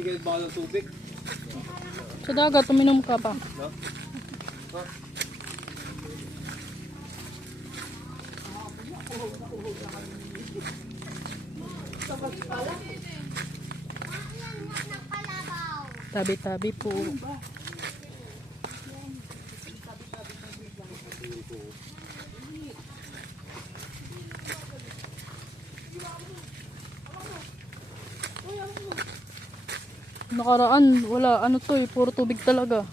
Hindi kayo baka ng tubig. Sa dagat, uminom ka pa. No? Ha? Tabi-tabi po. Nakaraan, wala. Ano to eh, puro tubig talaga.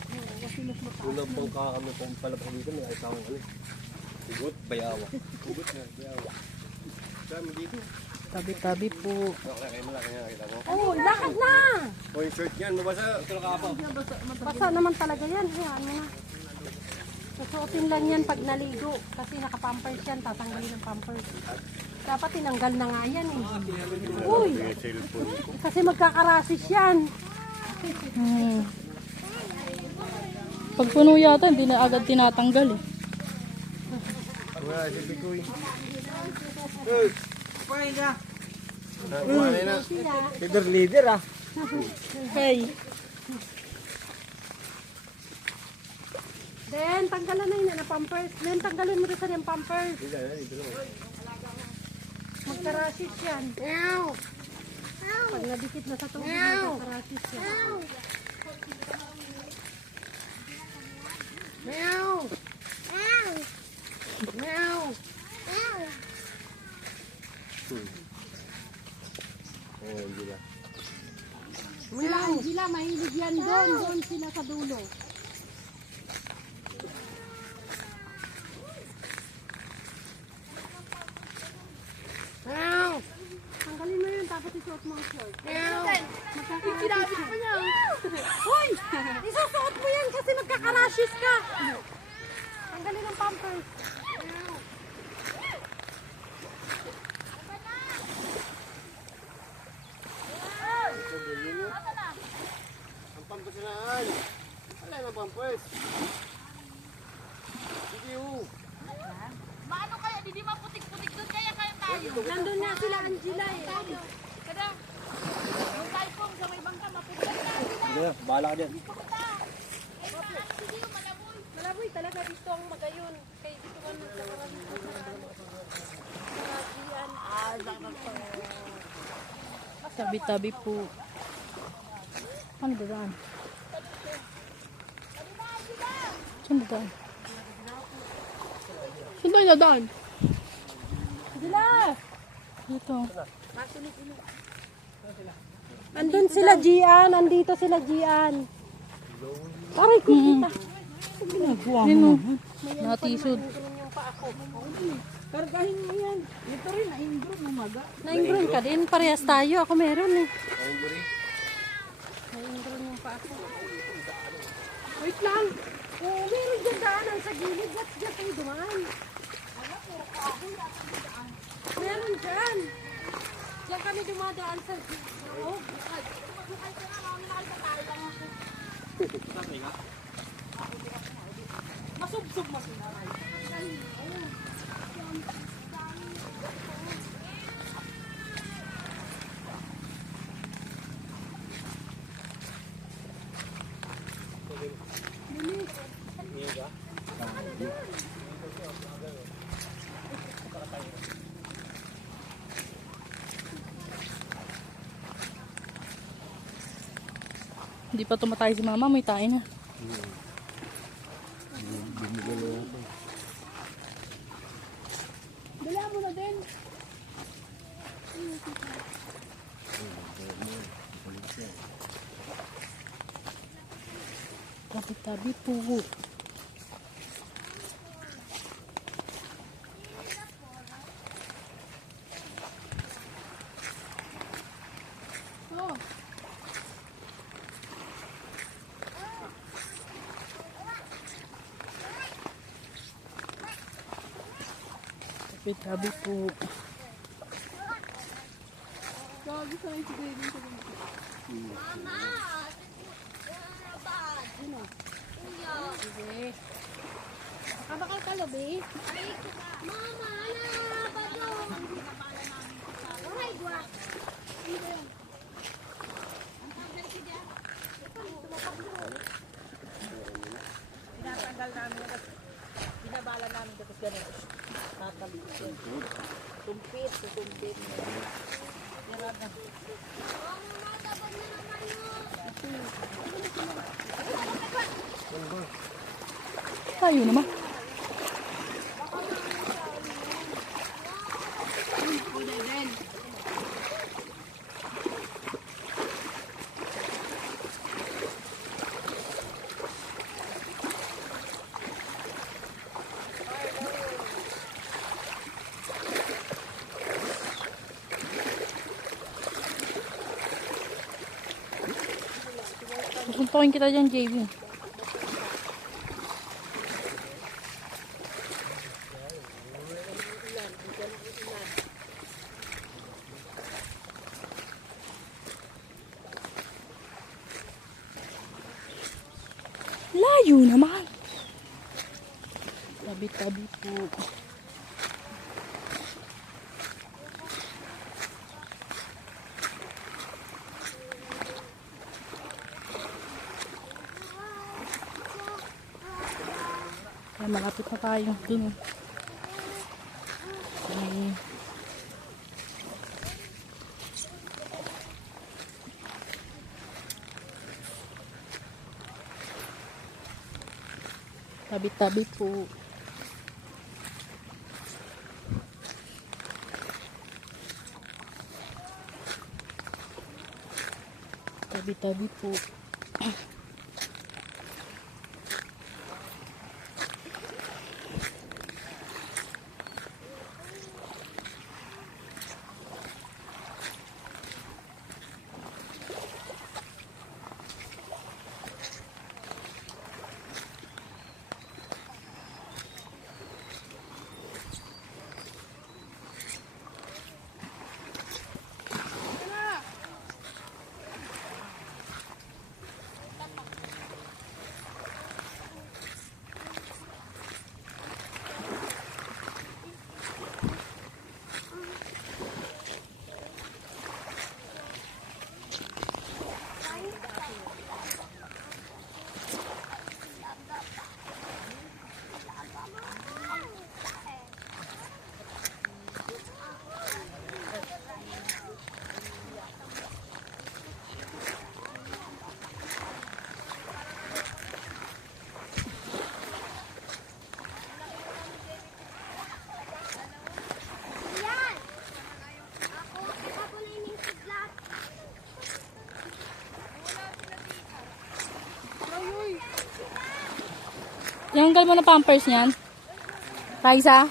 Unang pang kakami pang palabas dito, may ay tawang ano. Hugot, bayawa. Hugot na, bayawa. Dami dito. Tabi-tabi po. Kaya mo lang, kaya nakita mo. Oh, lakad na! O yung shirt yan, mabasa. Ito na kapaw. Basa naman talaga yan. Ayan mo na. Susuotin lang yan pag naligo. Kasi nakapampers yan. Tatanggalin ng pampers. Dapat tinanggal na nga yan eh. Uy! Kasi magkakarasis yan. Pag puno yata, hindi na agad tinatanggal eh. Wala, si Bikoy. Hey! Wala na. Leader ah. Hey. Then, tanggalan na yun na pampers. Then, tanggalin mo rin sa yung pampers. Magkarasis yan. Pag nadikit na sa tubig, magkarasis yan. Meow! Meow! Oh, gila. Wala, sila mahilig yan doon. Doon sila sa dulo. Meow! Tanggalin mo yun, tapos isuot mo ang short. Meow! Magkakarashis mo niya. Hoy! Isusuot mo yan kasi magkakarashis ka. Tanggalin ang pampers. Meow! Ang pampasinaan. Wala na pampers. Hindi oh. Maano kaya, hindi maputik-putik doon kaya tayo. Nandun nga sila, Angela eh. Kada, yung typhoon sa may bangka, maputik na. Hindi na, bahala ka dyan. Ay, maano, sige yung malaboy. Malaboy talaga dito ang magayon. Kay dito ka nagkakaroon dito sa Tabi-tabi po. Ano dadaan? Saan dadaan? Saan tayo dadaan? Sila! Dito. Andun sila, Gian. Andito sila, Gian. Aray ko, kita. Nino. Natisod. Kargahin mo yan. Ito rin, na-ingrown umaga. Na-ingrown ka din. Parehas tayo. Ako meron eh. Na-ingrown yung pa ako. Wait lang. Oo, meron dyan daanan sa gilid. Ba't dyan kayo dumaan? Meron dyan. Diyan kami dumadaan sa loob. Masubsob mo sila. Hindi pa tumatay si mama, may tayo na. Dala mo na din. Tabi-tabi po. Tabi-tabi po. Kabakal ka, Lobi? Mama, ala, badong. Aray, gwa. Tumpit, tumpit. Tayo naman. Suntukin kita dyan, JB. Layo naman. Tabi-tabi po. Ay, malapit na tayo dun. Ay. Tabi-tabi po. Tabi-tabi po. Tinanggal mo na pampers niyan. Raisa?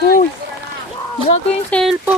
Uy, wag ko yung cellphone.